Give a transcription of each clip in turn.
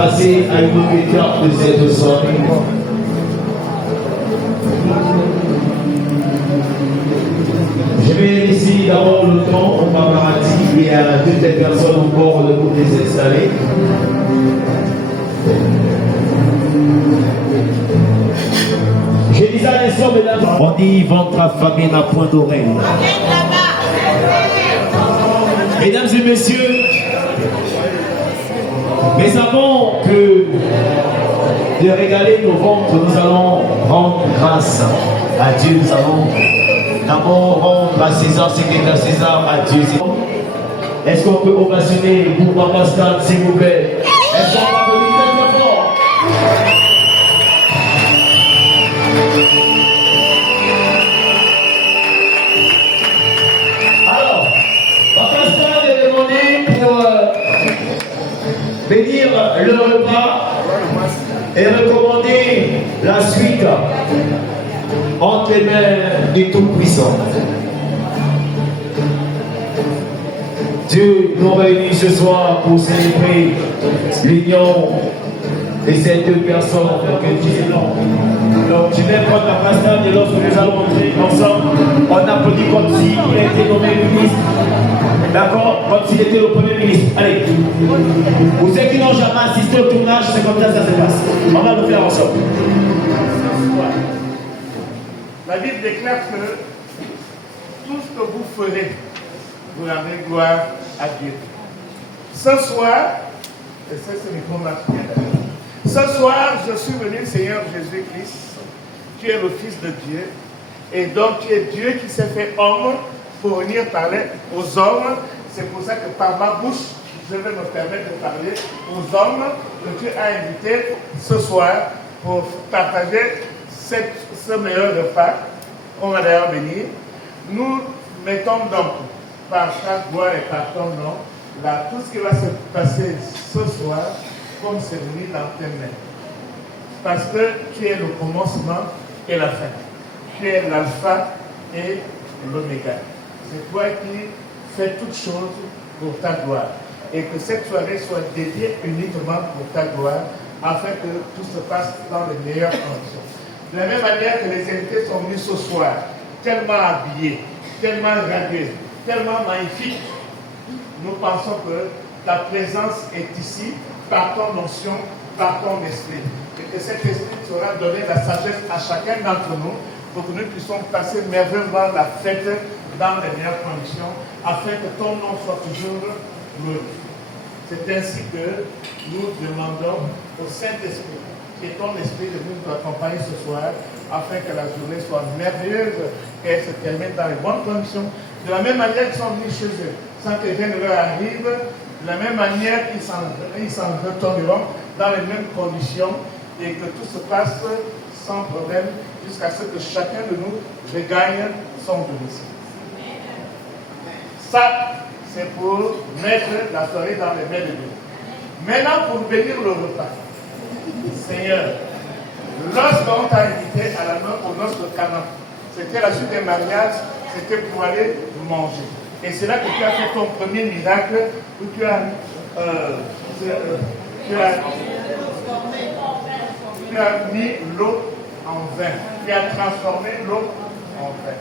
passer à une autre étape de cette soirée. Je vais laisser d'abord le temps au paparazzi et à toutes les personnes encore de vous les installer. Je Lisa les sœurs, mesdames. On dit ventre affamé n'a point d'oreille. Mesdames et messieurs, mais avant que de régaler nos ventres, nous allons rendre grâce à Dieu. Nous allons d'abord rendre à César ce qui est à César, à Dieu. Est-ce qu'on peut ovationner pour Papa Stan, s'il vous plaît? Est-ce qu'on va venir très fort? Alors, Papa Stan est demandé pour bénir le repas et recommander la suite entre les mains du Tout-Puissant. Dieu nous réunit ce soir pour célébrer l'union de ces deux personnes que Dieu est. Donc je vais prendre la place et lorsque nous allons entrer ensemble, on applaudit comme s'il était nommé ministre. D'accord? Comme s'il était le premier ministre. Allez. Pour ceux qui n'ont jamais assisté au tournage, c'est comme ça que ça se passe. On va le faire ensemble. La Bible déclare que tout ce que vous ferez, vous rendrez gloire à Dieu. Ce soir, et ça c'est le micro marqué. Ce soir, je suis venu, Seigneur Jésus-Christ. Tu es le Fils de Dieu. Et donc tu es Dieu qui s'est fait homme pour venir parler aux hommes. C'est pour ça que par ma bouche, je vais me permettre de parler aux hommes que tu as invités ce soir pour partager ce meilleur repas qu'on va d'ailleurs bénir. Nous mettons donc par ta gloire et par ton nom, là, tout ce qui va se passer ce soir comme cérémonie dans tes mains. Parce que tu es le commencement et la fin. Tu es l'alpha et l'oméga. C'est toi qui fais toutes choses pour ta gloire. Et que cette soirée soit dédiée uniquement pour ta gloire, afin que tout se passe dans les meilleures conditions. De la même manière que les invités sont venus ce soir, tellement habillés, tellement radieux, tellement magnifiques, nous pensons que ta présence est ici, par ton notion, par ton esprit. Et que cet esprit sera donné la sagesse à chacun d'entre nous, pour que nous puissions passer merveilleusement la fête dans les meilleures conditions, afin que ton nom soit toujours glorifié. C'est ainsi que nous demandons au Saint-Esprit, qui est ton esprit, de nous accompagner ce soir, afin que la journée soit merveilleuse et qu'elle se termine dans les bonnes conditions. De la même manière qu'ils sont venus chez eux, sans que rien ne leur arrive, de la même manière qu'ils s'en retourneront dans les mêmes conditions et que tout se passe sans problème jusqu'à ce que chacun de nous regagne son domicile. Ça, c'est pour mettre la soirée dans les mains de Dieu. Maintenant, pour bénir le repas, Seigneur, lorsqu'on t'a invité à la noce au noces de Cana, c'était la suite des mariages, c'était pour aller manger. Et c'est là que tu as fait ton premier miracle, où tu as mis l'eau en vin. Tu as transformé l'eau en vin.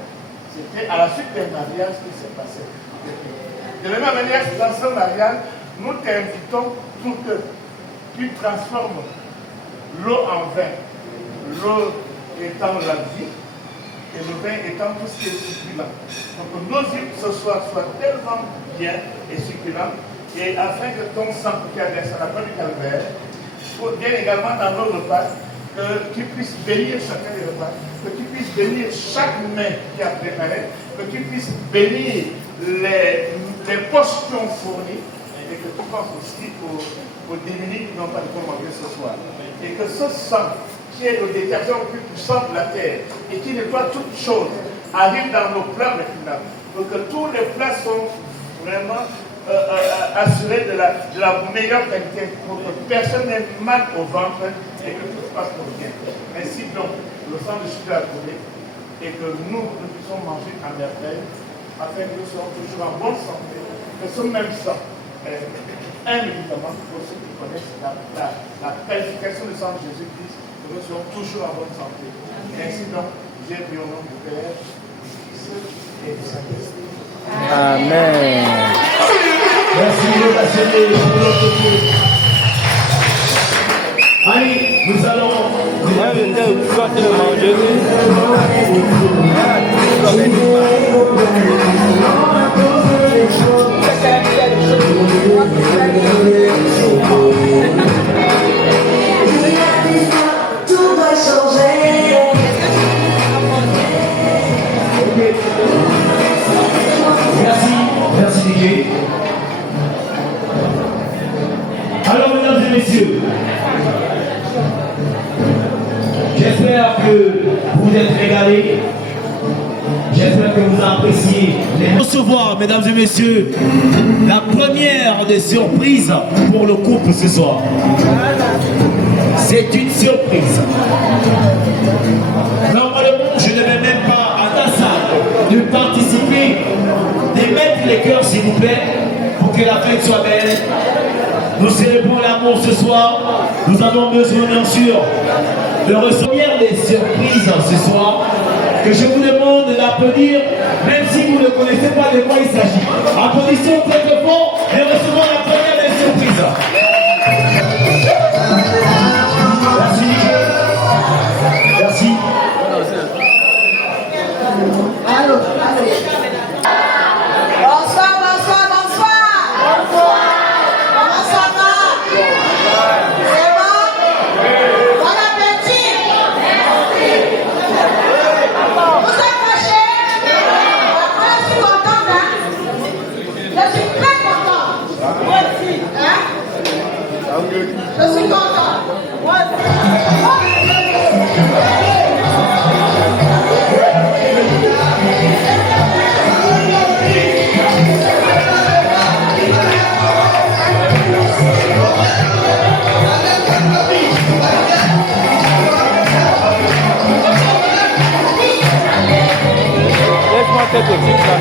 C'était à la suite des mariages qui s'est passé. De la même manière, dans ce mariage, nous t'invitons pour que tu transformes l'eau en vin. L'eau étant la vie et le vin étant tout ce qui est succulent. Donc que nos vies ce soir soient tellement bien et succulentes, et afin que ton sang qui a versé à la croix du Calvaire, bien également dans nos repas, que tu puisses bénir chacun des repas, que tu puisses bénir chaque main qui a préparé, que tu puisses bénir les poches qui ont fourni, et que tu penses aussi aux démunis qui n'ont pas de quoi manger ce soir. Et que ce sang, qui est le détergent le plus puissant de la terre, et qui nettoie toutes choses, arrive dans nos plats maintenant, pour que tous les plats sont vraiment assurés de la meilleure qualité, pour que personne n'ait mal au ventre et que tout se passe pour bien. Ainsi donc, le sang de Jésus a trouvé, et que nous puissions manger à merveille, afin que nous soyons toujours en bonne santé, que ce même sang est un médicament pour ceux qui connaissent la qualification du sang de Jésus-Christ, que nous soyons toujours en bonne santé. Et ainsi donc, j'ai pris au nom du Père, du Fils et du Saint-Esprit. Amen. Merci de passer notre Dieu. Allez, nous allons. Tout doit changer. Merci, merci Didier. Alors mesdames et messieurs, j'espère que vous êtes régalés. J'espère que vous appréciez les recevoir, mesdames et messieurs, la première des surprises pour le couple ce soir. C'est une surprise. Normalement, je ne vais même pas à ta salle de participer, de mettre les cœurs s'il vous plaît, pour que la fête soit belle. Nous célébrons l'amour ce soir. Nous avons besoin bien sûr de recevoir des surprises ce soir. Que je vous demande d'applaudir, même si vous ne connaissez pas de quoi il s'agit. Applaudissons très fort et recevons la première des surprises. Merci. Merci. Bonsoir, bonsoir, bonsoir. Comment ça va? C'est bon? Bon appétit. Vous accrochez? Moi, je suis contente, hein? Je suis très contente. Moi aussi. Hein? Je suis contente. Moi aussi. Laisse-moi tête au titre là.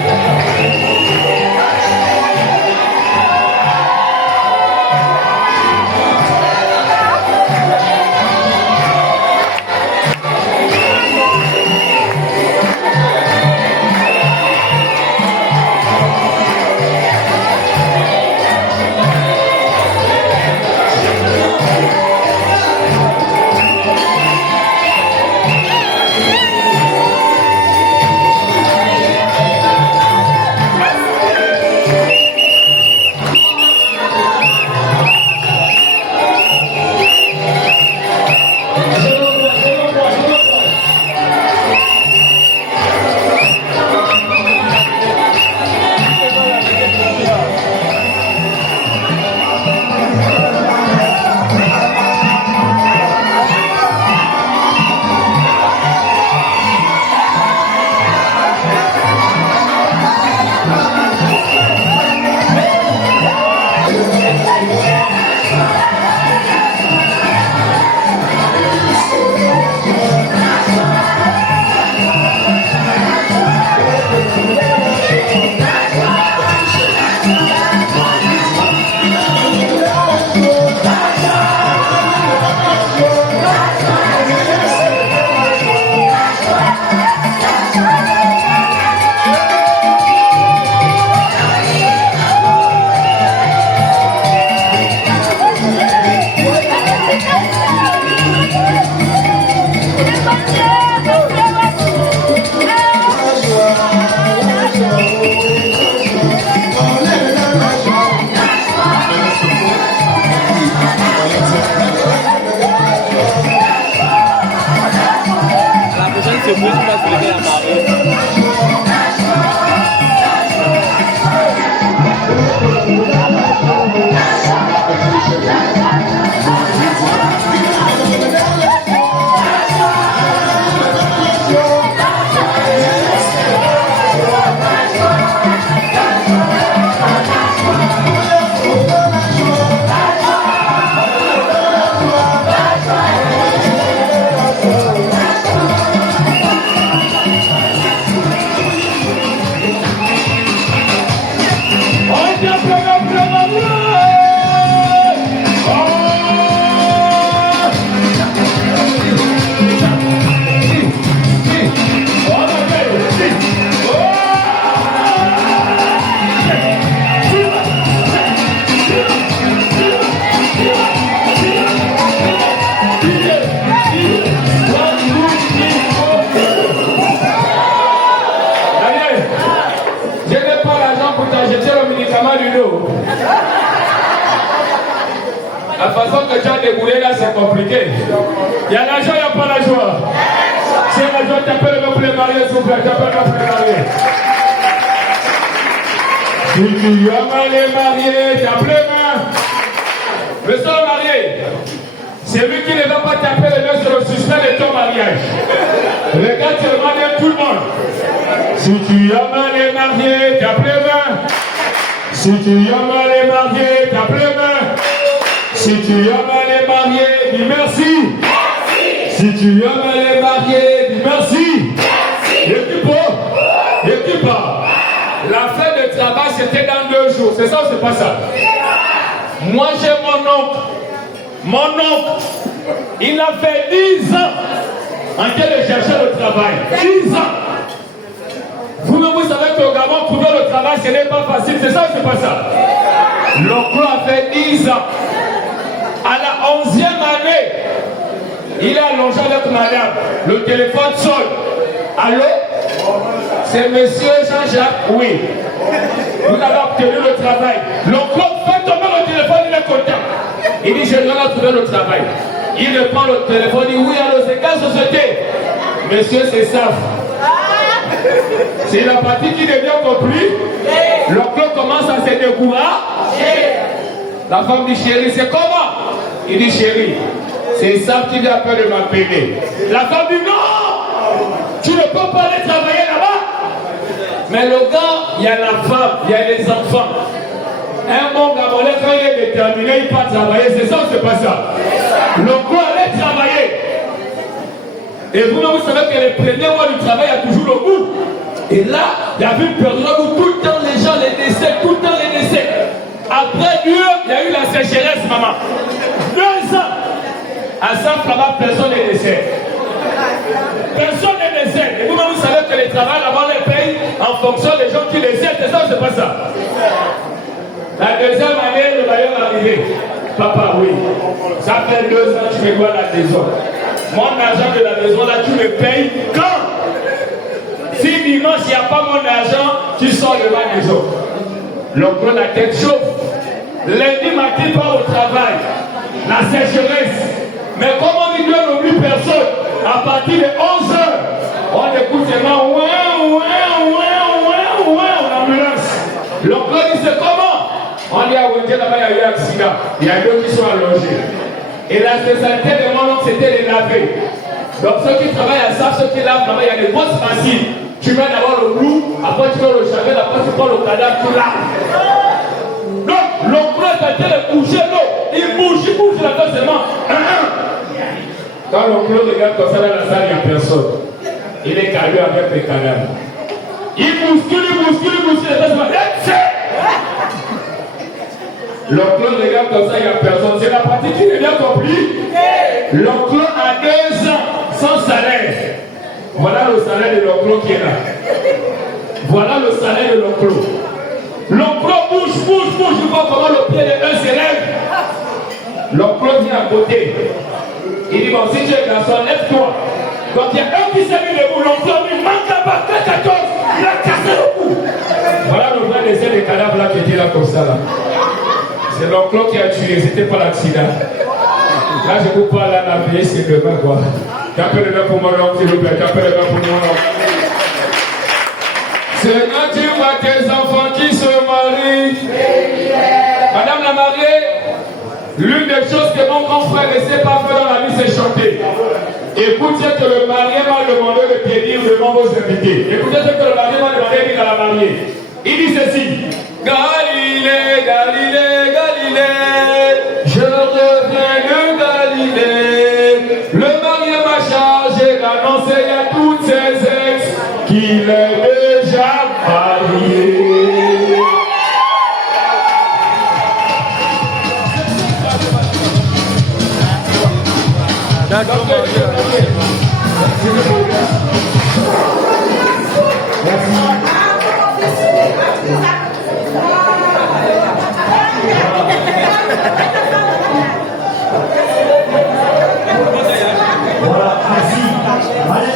marié. La façon que tu as déboulé là, c'est compliqué. Il y a l'argent, il n'y a pas la joie. Si la joie, t'appelles le même pour les mariés, s'il vous plaît, t'appelles le même pour les mariés. Si tu aimes les mariés, tape les mains. Le seul marié, c'est lui qui ne va pas taper les mains sur le suspect de ton mariage. Regarde seulement bien tout le monde. Si tu aimes les mariés, tape les mains. Si tu aimes les mariés, tape les mains. Si tu aimes les mariés, dis merci. Si tu aimes les mariés, dis merci. Équipe. La fin de travail, c'était dans 2 jours. C'est ça ou c'est pas ça? Moi, j'ai mon oncle. Mon oncle, il a fait 10 ans en train de chercher le travail. 10 ans. Vous-même, vous savez qu'au Gabon, trouver le travail, ce n'est pas facile. C'est ça ou c'est pas ça? L'oncle a fait 10 ans. À la 11e année, il est allongé avec madame. Le téléphone sonne. Allô? C'est monsieur Jean-Jacques? Oui. Vous avez obtenu le travail. L'oncle fait tomber le téléphone, il est content. Il dit, je dois trouver le travail. Il prend le téléphone, il dit, oui, alors c'est quelle société? Monsieur, c'est ça. C'est la partie qui devient compris. L'oncle commence à se décourager. La femme dit, chérie, c'est comment? Il dit, chérie, c'est ça qui vient peur de m'appeler. La femme dit, non, tu ne peux pas aller travailler là-bas. Mais le gars, il y a la femme, il y a les enfants. Un bon Gabonais, quand il est déterminé, il part travailler. C'est ça ou c'est pas ça? L'oncle allait travailler. Et vous-même, vous savez que les premiers mois du travail, il y a toujours le goût. Et là, il y avait une période où tout le temps les gens les décès, tout le temps les décès. Après Dieu, il y a eu la sécheresse, maman. 2 ans. À ça, là-bas, personne n'est décès. Personne n'est décès. Et vous-même, vous savez que les travailleurs là-bas les payent en fonction des gens qui décèdent. C'est ça ou c'est pas ça? La 2e année, le bailleur est arrivé. Papa, oui. Ça fait 2 ans que tu me dois la maison. Mon argent de la maison, là, tu me payes quand? Si dimanche, il n'y a pas mon argent, tu sors de ma maison. L'oncle, la tête chauffe. Lundi matin, pas au travail. La sécheresse. Mais comme on dit, Dieu n'oublie personne. À partir de 11 heures, on écoute seulement l'ambulance. L'oncle dit, c'est comment? On dit à Wendy, là-bas, il y a eu un accident. Il y a deux qui sont allongés. Et la spécialité de mon oncle, c'était les laver. Donc ceux qui travaillent à ça, ceux qui lavent là-bas, il y a des grosses machines. Tu mets d'abord le clou, après tu mets le chavel, après tu prends le cadavre, tu laves. Donc l'oncle est en train de bouger l'eau. Il bouge la tête seulement. Quand l'oncle regarde comme ça dans la salle, il n'y a personne. Il est calé avec les cadavres. Il bouscule la tête seulement. L'oncle regarde comme ça, il n'y a personne. C'est la partie qui n'est bien compris. L'oncle a 2 ans sans salaire. Voilà le salaire de l'oncle qui est là. Voilà le salaire de l'oncle. L'oncle bouge. Je vois comment le pied de un s'élève. L'oncle vient à côté. Il dit, bon, si tu es garçon, lève-toi. Donc il y a un qui s'est mis debout. L'oncle lui manque à battre 14. Il a cassé le cou. Voilà le vrai dessin des cadavres là qui était là comme ça là. C'est l'oncle qui a tué, c'était pas l'accident. Là, je vous parle à la vie, c'est demain quoi. Tapez le main pour mon oncle, s'il vous plaît. Tapez le main pour mon oncle. Seigneur, tu vois tes enfants qui se marient. Madame la mariée, l'une des choses que mon grand frère ne sait pas faire dans la vie, c'est chanter. Écoutez ce que le marié m'a demandé de dire devant vos invités. Écoutez ce que le marié m'a demandé de dire à la mariée. Il dit ceci. Galilée, Galilée, Galilée, je reviens de Galilée. Le marié m'a chargé d'annoncer à toutes ses ex qu'il est déjà marié. D'accord, voilà, merci. Allez,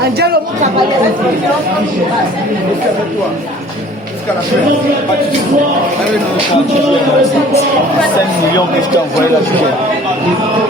Angelo, mon cavalier, jusqu'à la fin. 5 millions que je t'ai envoyé la journée.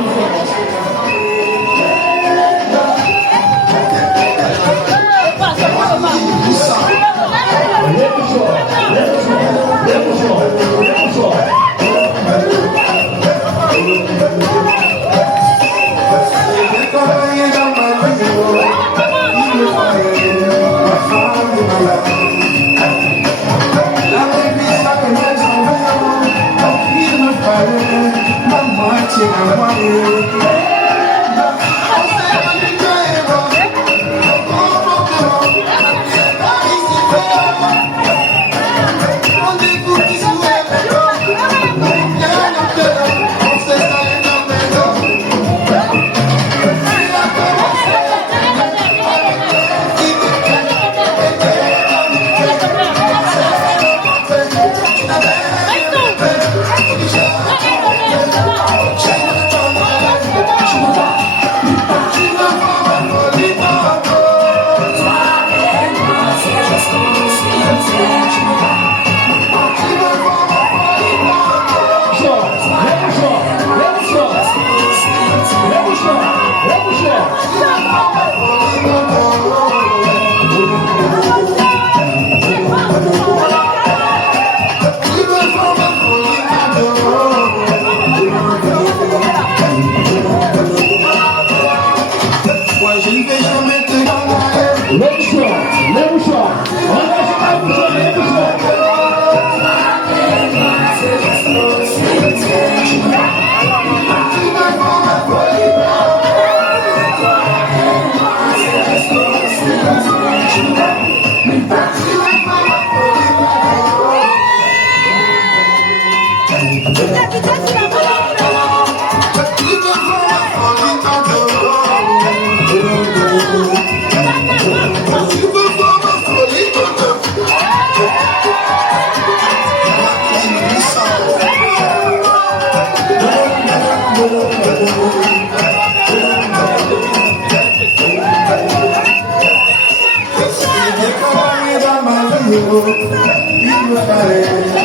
Hey!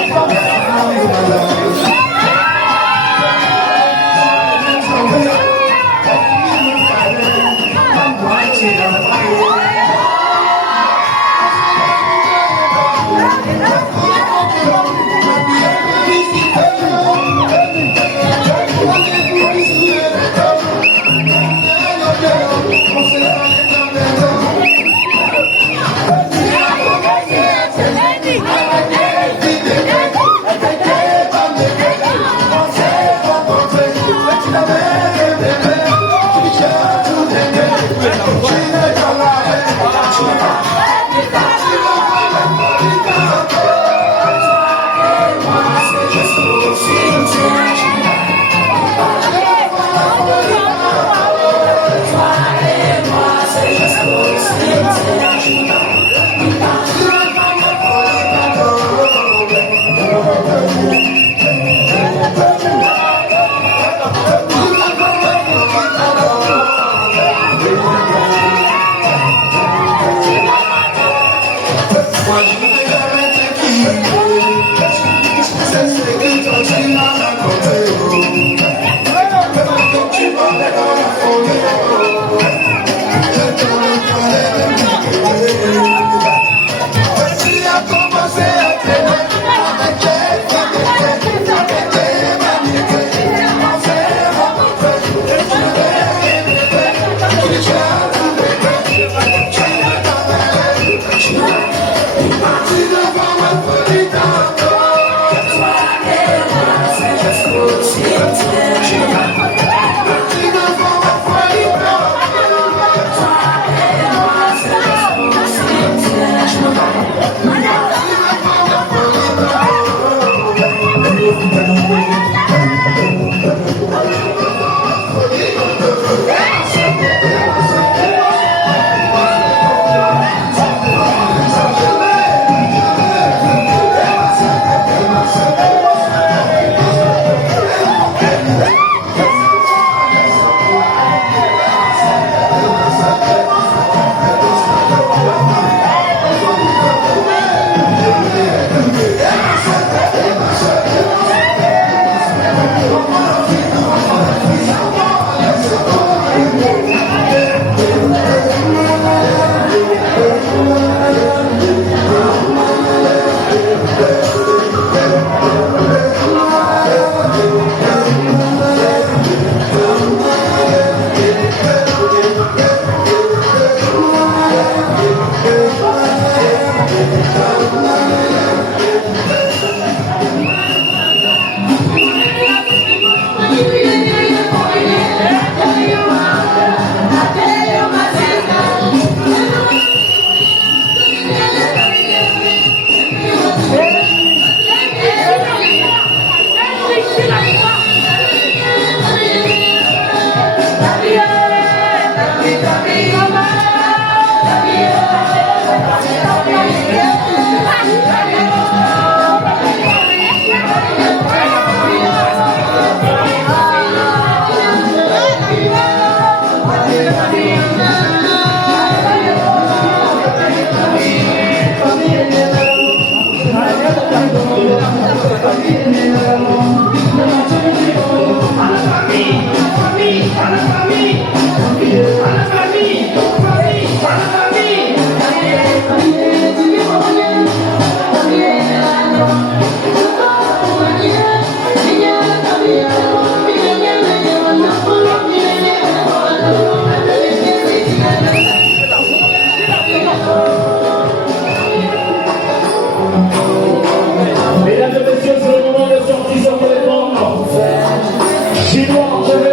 soir, je vais